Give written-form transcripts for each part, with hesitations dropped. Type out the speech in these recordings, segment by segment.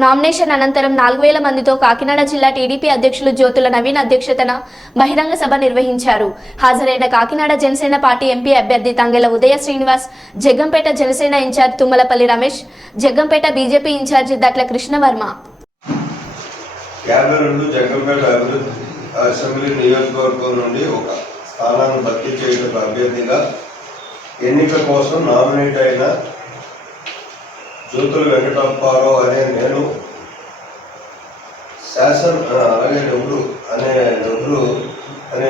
Nomination అనంతరం 4000 మందితో కాకినాడ జిల్లా టీడీపీ అధ్యక్షులు జ్యోతుల నవీన్ అధ్యక్షతన బహిరంగ సభ నిర్వహించారు. హాజరైన కాకినాడ జనసేన పార్టీ ఎంపీ అభ్యర్థి Tangella Udaya Srinivas, Jaggampeta Janasena in charge Tummalapalli Ramesh, Jaggampeta BJP in charge Datla Krishnavarma. 52 Jaggampeta assembly నియోజకవర్గం నుండి ఒక స్థానాన్ని భర్తీ చేయడం అభ్యర్థిగా ఎన్నిక కోసం నామినేట్ అయిన జ్యోతుల వెంకటప్పారావు అనే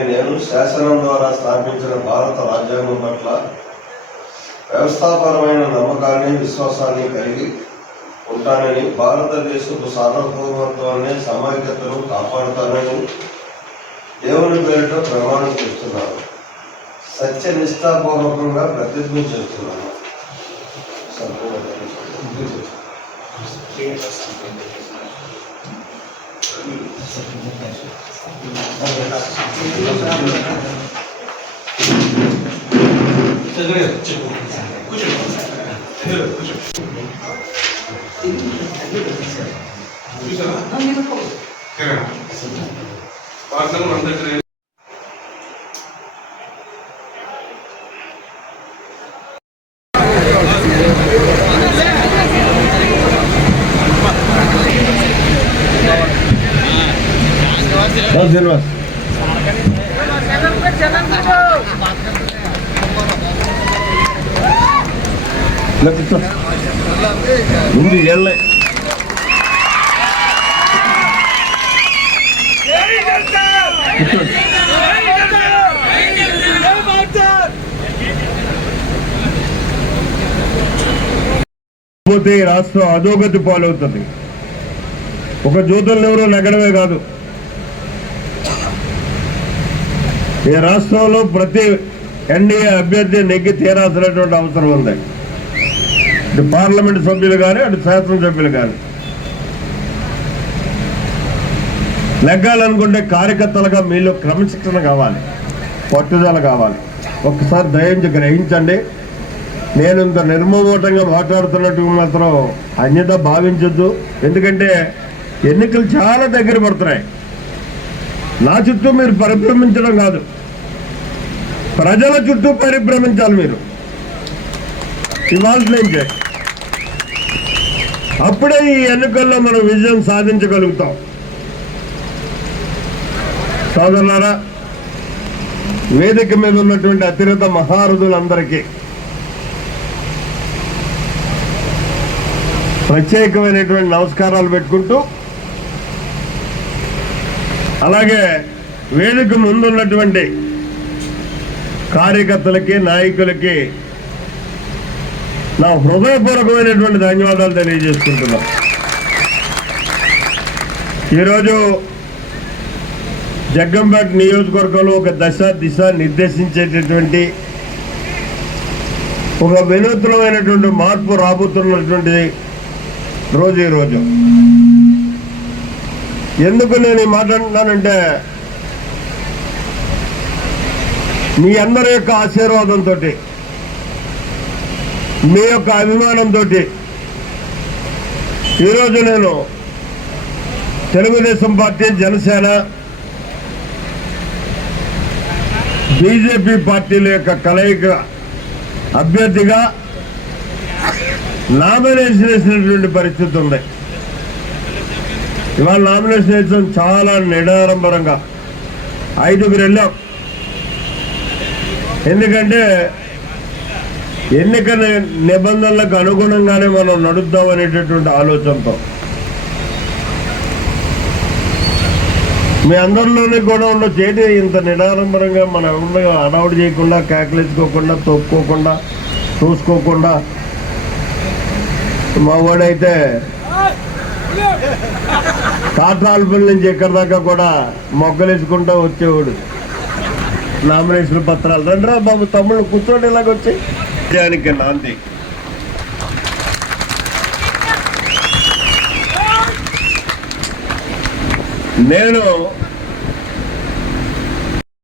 నేను శాసనం ద్వారా స్థాపించిన భారత రాజ్యాంగం పట్ల వ్యవస్థాపరమైన నమ్మకాన్ని విశ్వాసాన్ని కలిగి ఉంటానని, భారతదేశపు సార్వభౌమత్వాన్ని సమైక్యతను కాపాడుతానని దేవుని పేరిట ప్రమాణం చేస్తున్నాను. సత్యనిష్టాపూర్వకంగా ప్రతిజ్ఞ చేస్తున్నాను. ముందు వెళ్ళే పోతే రాష్ట్రం అధోగతి పాలవుతుంది. ఒక జ్యోతులను ఎవరో నగడమే కాదు, ఈ రాష్ట్రంలో ప్రతి ఎన్డీఏ అభ్యర్థి నెగ్గి తీరాల్సినటువంటి అవసరం ఉంది. ఇటు పార్లమెంట్ సభ్యులు కానీ, అటు శాసనసభ్యులు కానీ. నెగ్గాలనుకుంటే కార్యకర్తలుగా మీలో క్రమశిక్షణ కావాలి, పట్టుదల కావాలి. ఒక్కసారి దయించి గ్రహించండి. నేను ఇంత నిర్మోహటంగా మాట్లాడుతున్నట్టు మాత్రం అన్యత భావించొద్దు. ఎందుకంటే ఎన్నికలు చాలా దగ్గర పడుతున్నాయి. నా చుట్టూ మీరు పరిభ్రమించడం కాదు, ప్రజల చుట్టూ పరిభ్రమించాలి మీరు ఇవాళ నుంచి. అప్పుడే ఈ ఎన్నికల్లో మనం విజయం సాధించగలుగుతాం. సోదరులారా, వేదిక మీద ఉన్నటువంటి అతిరథ మహారథులందరికీ ప్రత్యేకమైనటువంటి నమస్కారాలు పెట్టుకుంటూ, అలాగే వేదిక ముందున్నటువంటి కార్యకర్తలకి, నాయకులకి నా హృదయపూర్వకమైనటువంటి ధన్యవాదాలు తెలియజేసుకుంటున్నా. ఈరోజు జగ్గంపేట నియోజకవర్గంలో ఒక దిశ నిర్దేశించేటటువంటి ఒక వినూత్నమైనటువంటి మార్పు రాబోతున్నటువంటి రోజు ఈరోజు. ఎందుకు నేను ఈ మాట అంటున్నానంటే, మీ అందరి యొక్క ఆశీర్వాదంతో, మీ యొక్క అభిమానంతో ఈరోజు నేను తెలుగుదేశం పార్టీ, జనసేన, బీజేపీ పార్టీల యొక్క కలయిక అభ్యర్థిగా నామినేషన్ వేసినటువంటి పరిస్థితి ఉంది. ఇవాళ నామినేషన్ వేయడం చాలా నిడారంభరంగా 5గురు వెళ్ళాం. ఎందుకంటే ఎన్నికల నిబంధనలకు అనుగుణంగానే మనం నడుద్దాం అనేటటువంటి ఆలోచనతో మీ అందరిలోనే కూడా ఉన్న చేతి ఇంత నిడారంభరంగా మన అడౌట్ చేయకుండా, కేకలేసుకోకుండా, తొక్కుకోకుండా, చూసుకోకుండా. మా వాడైతే కాట్రాలపల్లి నుంచి ఎక్కడి దాకా కూడా మొగ్గలేసుకుంటూ వచ్చేవాడు. నామినేషన్ పత్రాలు రండిరా బాబు, తమ్ముళ్ళు కూర్చోండి, ఇలాగొచ్చి విజయానికి నాంది. నేను